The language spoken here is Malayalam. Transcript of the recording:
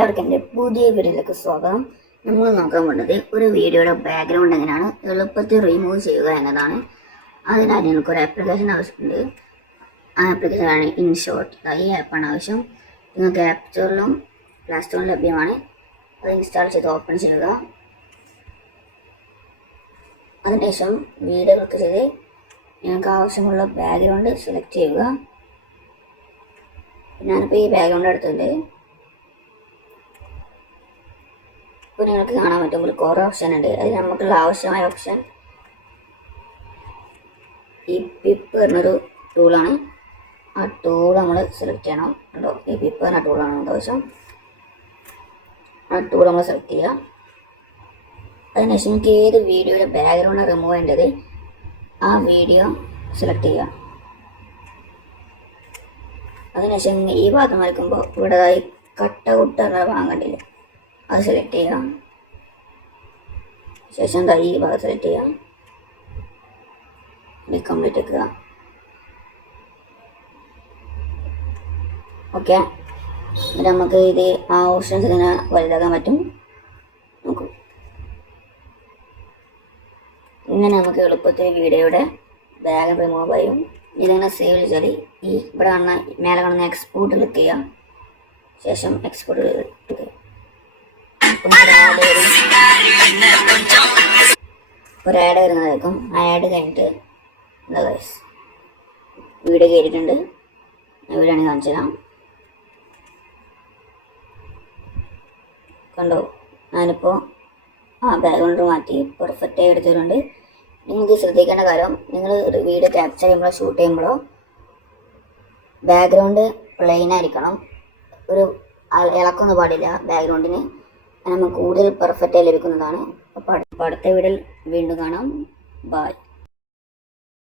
എല്ലാവർക്കും എൻ്റെ പുതിയ വീഡിയോയിലേക്ക് സ്വാഗതം. നമ്മൾ നോക്കാൻ പോകുന്നത് ഒരു വീഡിയോയുടെ ബാക്ക്ഗ്രൗണ്ട് എങ്ങനെയാണ് എളുപ്പത്തിൽ റിമൂവ് ചെയ്യുക എന്നതാണ്. അതിനായി നിങ്ങൾക്കൊരു ആപ്ലിക്കേഷൻ ആവശ്യമുണ്ട്. ആ ആപ്ലിക്കേഷനാണ് ഇൻഷോട്ട്. ഈ ആപ്പാണ് ആവശ്യം. നിങ്ങൾക്ക് ആപ്പ് സ്റ്റോറിലും പ്ലേ സ്റ്റോറിലും ലഭ്യമാണ്. അത് ഇൻസ്റ്റാൾ ചെയ്ത് ഓപ്പൺ ചെയ്യുക. അതിനുശേഷം വീഡിയോ ക്ലിക്ക് ചെയ്ത് നിങ്ങൾക്ക് ആവശ്യമുള്ള ബാക്ക്ഗ്രൗണ്ട് സെലക്ട് ചെയ്യുക. ഞാനിപ്പോൾ ഈ ബാക്ക്ഗ്രൗണ്ട് എടുത്തിട്ടുണ്ട്. ഇപ്പോൾ നിങ്ങൾക്ക് കാണാൻ പറ്റും ഒരു കുറേ ഓപ്ഷൻ ഉണ്ട്. അതിൽ നമുക്കുള്ള ആവശ്യമായ ഓപ്ഷൻ ഈ പിപ്പ് എന്നൊരു ടൂളാണ്. ആ ടൂൾ നമ്മൾ സെലക്ട് ചെയ്യണം. കേട്ടോ, ഈ പിപ്പ് എന്ന ടൂളാണ് നമുക്ക് ആവശ്യം. ആ ടൂൾ നമ്മൾ സെലക്ട് ചെയ്യുക. അതിനുശേഷം നമുക്ക് ഏത് വീഡിയോയുടെ ബാക്ക്ഗ്രൗണ്ട് റിമൂവ് ചെയ്യേണ്ടത് ആ വീഡിയോ സെലക്ട് ചെയ്യുക. അതിനുശേഷം ഈ ഭാഗം വരയ്ക്കുമ്പോൾ ഇവിടെ കട്ട എന്ന ഭാഗം കണ്ടില്ല, അത് സെലക്ട് ചെയ്യുക. ശേഷം ഈ ഭാഗം സെലക്ട് ചെയ്യുക. കംപ്ലീറ്റ് ആക്കുക. ഓക്കെ, എന്നിട്ട് നമുക്ക് ഇത് ആ ഓപ്ഷൻസ് ഇങ്ങനെ വലുതാക്കാൻ പറ്റും. നോക്കൂ, ഇങ്ങനെ നമുക്ക് എളുപ്പത്തിൽ വീഡിയോയുടെ ബാഗ് റിമൂവ് ചെയ്യും. ഇതിങ്ങനെ സേവ് ചെയ്താൽ ഈ ഇവിടെ കാണുന്ന മേലെ കാണുന്ന എക്സ്പോർട്ട് ക്ലിക്ക് ചെയ്യാം. ശേഷം എക്സ്പോർട്ട് ഒരു ആഡ് വരുന്നതായിരിക്കും. ആ ആഡ് കഴിഞ്ഞിട്ട് എന്താ ഗൈസ് വീഡിയോ കയറിയിട്ടുണ്ട്. വീഡിയോ ആണ് കാണിച്ചു തരാം. കണ്ടോ, ഞാനിപ്പോൾ ആ ബാക്ക്ഗ്രൗണ്ട് മാറ്റി പെർഫെക്റ്റായി എടുത്തിട്ടുണ്ട്. നിങ്ങൾക്ക് ശ്രദ്ധിക്കേണ്ട കാര്യം, നിങ്ങൾ വീഡിയോ ക്യാപ്ചർ ചെയ്യുമ്പോഴോ ഷൂട്ട് ചെയ്യുമ്പോഴോ ബാക്ക്ഗ്രൗണ്ട് പ്ലെയിൻ ആയിരിക്കണം. ഒരു ഇളക്കൊന്നും പാടില്ല ബാക്ക്ഗ്രൗണ്ടിന്. നമുക്ക് കൂടുതൽ പെർഫെക്റ്റായി ലഭിക്കുന്നതാണ്. അപ്പോൾ അടുത്ത വീഡിയോയിൽ വീണ്ടും കാണാം. ബൈ.